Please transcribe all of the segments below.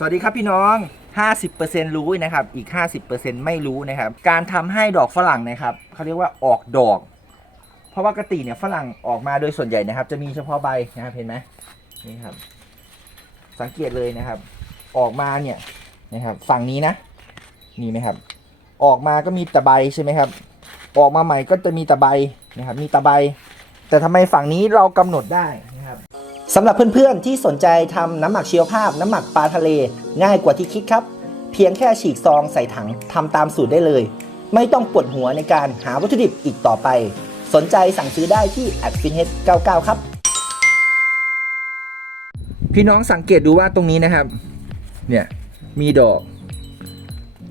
สวัสดีครับพี่น้อง 50%รู้นะครับ อีก 50%ไม่รู้นะครับ การทำให้ดอกฝรั่งนะครับเขาเรียกว่าออกดอก เพราะว่ากติเนี่ยฝรั่งออกมาโดยส่วนใหญ่นะครับ จะมีเฉพาะใบนะครับเห็นไหมนี่ครับ สังเกตเลยนะครับ ออกมาเนี่ยนะครับ ฝั่งนี้นะนี่ไหมครับ ออกมาก็มีแต่ใบใช่ไหมครับ ออกมาใหม่ก็จะมีแต่ใบนะครับ มีแต่ใบ แต่ทำไมฝั่งนี้เรากำหนดได้ สำหรับเพื่อนๆที่สนใจทำน้ำหมักชีวภาพ น้ำหมักปลาทะเล ง่ายกว่าที่คิดครับ เพียงแค่ฉีกซองใส่ถังทำตามสูตรได้เลย ไม่ต้องปวดหัวในการหาวัตถุดิบอีกต่อไป สนใจสั่งซื้อได้ที่ a d f i n h 99 ครับ พี่น้องสังเกตดูว่าตรงนี้นะครับ เนี่ยมีดอก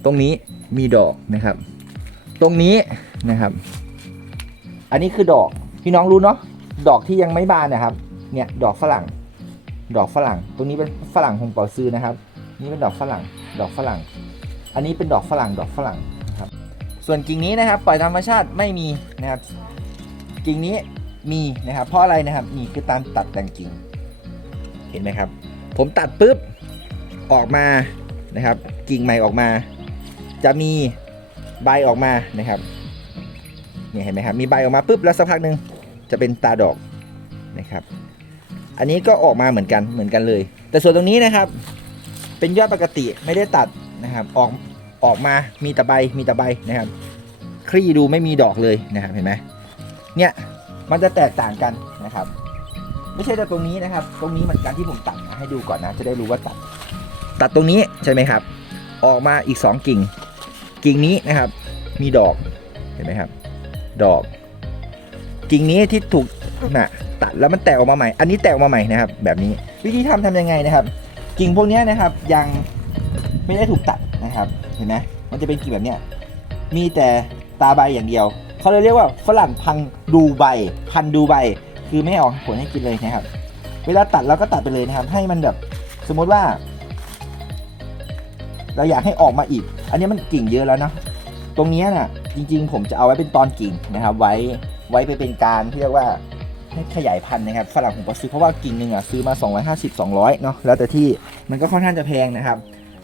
ตรงนี้มีดอกนะครับ ตรงนี้นะครับ อันนี้คือดอกพี่น้องรู้เนาะดอกที่ยังไม่บานนะครับ เนี่ยดอกฝรั่ง ดอกฝรั่ง ตรงนี้เป็นฝรั่งหงเปาซือนะครับ นี่เป็นดอกฝรั่ง ดอกฝรั่ง อันนี้เป็นดอกฝรั่ง ดอกฝรั่งนะครับ ส่วนกิ่งนี้นะครับปล่อยธรรมชาติไม่มีนะครับ กิ่งนี้มีนะครับ เพราะอะไรนะครับ นี่คือการตัดแต่งกิ่ง เห็นไหมครับ ผมตัดปุ๊บออกมานะครับ กิ่งใหม่ออกมา จะมีใบออกมานะครับเนี่ยเห็นไหมครับ มีใบออกมาปุ๊บแล้วสักพักหนึ่งจะเป็นตาดอกนะครับ อันนี้ก็ออกมาเหมือนกันเหมือนกันเลย แต่ส่วนตรงนี้นะครับ เป็นยอดปกติไม่ได้ตัดนะครับ ออกออกมามีแต่ใบมีแต่ใบนะครับ คลี่ดูไม่มีดอกเลยนะครับเห็นไหมเนี่ยมันจะแตกต่างกันนะครับ ไม่ใช่แต่ตรงนี้นะครับ ตรงนี้เหมือนกันที่ผมตัดมาให้ดูก่อนนะจะได้รู้ว่าตัด ตัดตรงนี้ใช่ไหมครับ ออกมาอีก 2 กิ่ง กิ่งนี้นะครับ มีดอกเห็นไหมครับ ดอก กิ่งนี้ที่ถูก น่ะตัดแล้วมันแตกออกมาใหม่ อันนี้แตกออกมาใหม่นะครับ แบบนี้วิธีทำทำยังไงนะครับ กิ่งพวกนี้นะครับ ยังไม่ได้ถูกตัดนะครับ เห็นไหมมันจะเป็นกิ่งแบบเนี้ยมีแต่ตาใบอย่างเดียว เขาเลยเรียกว่าฝรั่งพังดูใบ พันดูใบ คือไม่ออกผลให้กินเลยนะครับ เวลาตัดเราก็ตัดไปเลยนะครับ ให้มันแบบสมมติว่า เราอยากให้ออกมาอีก อันนี้มันกิ่งเยอะแล้วนะตรงนี้ยน่ะจริง ๆ ผมจะเอาไว้เป็นตอนกิ่งนะครับ ไว้ไว้ไปเป็นการที่เรียกว่า ให้ขยายพันธุ์นะครับฝรั่งผมก็ซื้อเพราะว่ากิ่งหนึ่งอะซื้อมา 250 200เนาะแล้วแต่ที่มันก็ค่อนข้างจะแพงนะครับ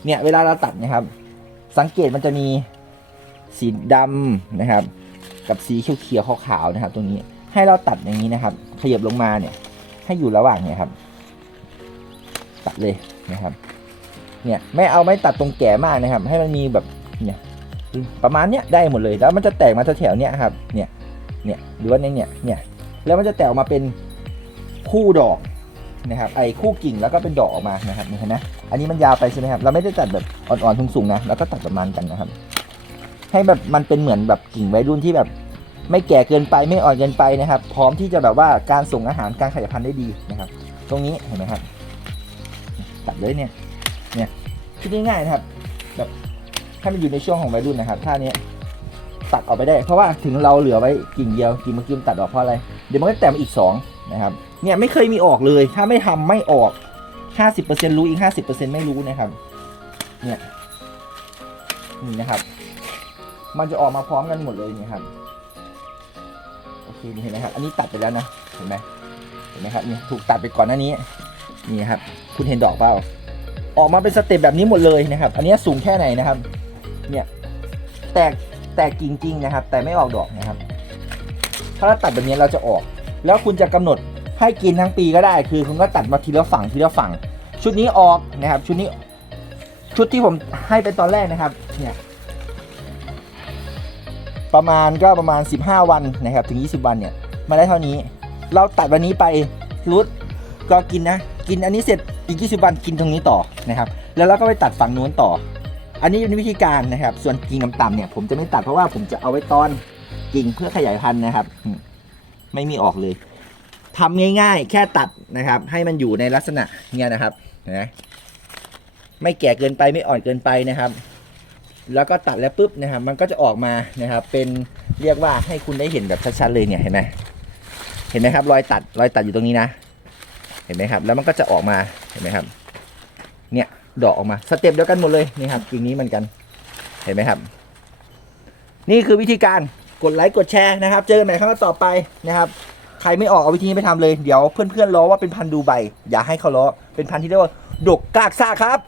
เนี่ยเวลาเราตัดนะครับ สังเกตมันจะมีสีดำนะครับ กับสีเขียวๆขาวๆนะครับ ตรงนี้ให้เราตัดอย่างนี้นะครับ ขยับลงมาเนี่ยให้อยู่ระหว่างเนี่ยครับ ตัดเลยนะครับ เนี่ยไม่เอาไม่ตัดตรงแก่มากนะครับ ให้มันมีแบบเนี่ยประมาณเนี้ยได้หมดเลยแล้วมันจะแตกมาแถวๆเนี้ยครับเนี่ยเนี่ยหรือว่าในเนี่ยเนี่ย แล้วมันจะแตกออกมาเป็นคู่ดอกนะครับไอ้คู่กิ่งแล้วก็เป็นดอกออกมานะครับเห็นไหมอันนี้มันยาวไปใช่ไหมครับเราไม่ได้ตัดแบบอ่อนๆสูงๆนะแล้วก็ตัดประมาณกันนะครับ ให้แบบมันเป็นเหมือนแบบกิ่งวัยรุ่นที่แบบ ไม่แก่เกินไปไม่อ่อนเกินไปนะครับ พร้อมที่จะแบบว่าการส่งอาหารการขยายพันธุ์ได้ดีนะครับ ตรงนี้เห็นไหมครับ ตัดเลยเนี่ยเนี่ยคิดง่ายๆนะครับแบบให้มันอยู่ในช่วงของวัยรุ่นนะครับท่านี้ตัดออกไปได้ เพราะว่าถึงเราเหลือไว้กิ่งเดียวกิ่งเมื่อกี้มันตัดออกเพราะอะไร ดี๋ยวมันก็แตกมาอีกสองนะครับ เนี่ยไม่เคยมีออกเลย ถ้าไม่ทำไม่ออก 50%รู้อีก 50%ไม่รู้นะครับ เนี่ย นี่นะครับ มันจะออกมาพร้อมกันหมดเลยนี่ครับ โอเคเห็นไหมครับ อันนี้ตัดไปแล้วนะ เห็นไหมเห็นไหมครับนี่ถูกตัดไปก่อนหน้านี้ นี่ครับ คุณเห็นดอกเปล่า ออกมาเป็นสเต็ปแบบนี้หมดเลยนะครับ อันนี้สูงแค่ไหนนะครับ เนี่ย แตก แตกจริงๆนะครับ แต่ไม่ออกดอกนะครับ ถ้าเราตัดแบบนี้เราจะออก แล้วคุณจะกำหนดให้กินทั้งปีก็ได้ คือคุณก็ตัดมาทีละฝั่งทีละฝั่ง ชุดนี้ออกนะครับ ชุดนี้ ชุดที่ผมให้เป็นตอนแรกนะครับ เนี่ย ประมาณก็ประมาณ 15 วันนะครับ ถึง 20 วันเนี่ย มาได้เท่านี้ เราตัดวันนี้ไปรุดก็กินนะ กินอันนี้เสร็จอีก 20 วันกินตรงนี้ต่อนะครับ แล้วเราก็ไปตัดฝั่งนู้นต่อ อันนี้เป็นวิธีการนะครับ ส่วนกิ่งต่ำๆเนี่ยผมจะไม่ตัดเพราะว่าผมจะเอาไว้ตอน กิ่งเพื่อขยายพันธุ์นะครับ ไม่มีออกเลยทำง่าย ๆ แค่ตัดนะครับ ให้มันอยู่ในลักษณะเนี่ยนะครับนะไม่แก่เกินไปไม่อ่อนเกินไปนะครับ แล้วก็ตัดแล้วปุ๊บนะครับ มันก็จะออกมานะครับ เป็นเรียกว่าให้คุณได้เห็นแบบชัดๆเลยเนี่ยเห็นไหมเห็นไหมครับรอยตัดรอยตัดอยู่ตรงนี้นะ เห็นไหมครับ แล้วมันก็จะออกมาเห็นไหมครับ เนี่ยดอกออกมาสเต็ปเดียวกันหมดเลยนี่ครับกิ่งนี้เหมือนกัน เห็นไหมครับ นี่คือวิธีการ กดไลค์กดแชร์นะครับ เจอกันใหม่ครั้งต่อไปนะครับ ใครไม่ออกเอาวิธีนี้ไปทำเลย เดี๋ยวเพื่อนๆล้อว่าเป็นพันธุ์ดูใบ อย่าให้เขาล้อ เป็นพันธุ์ที่เรียกว่าดกกากซ่าครับ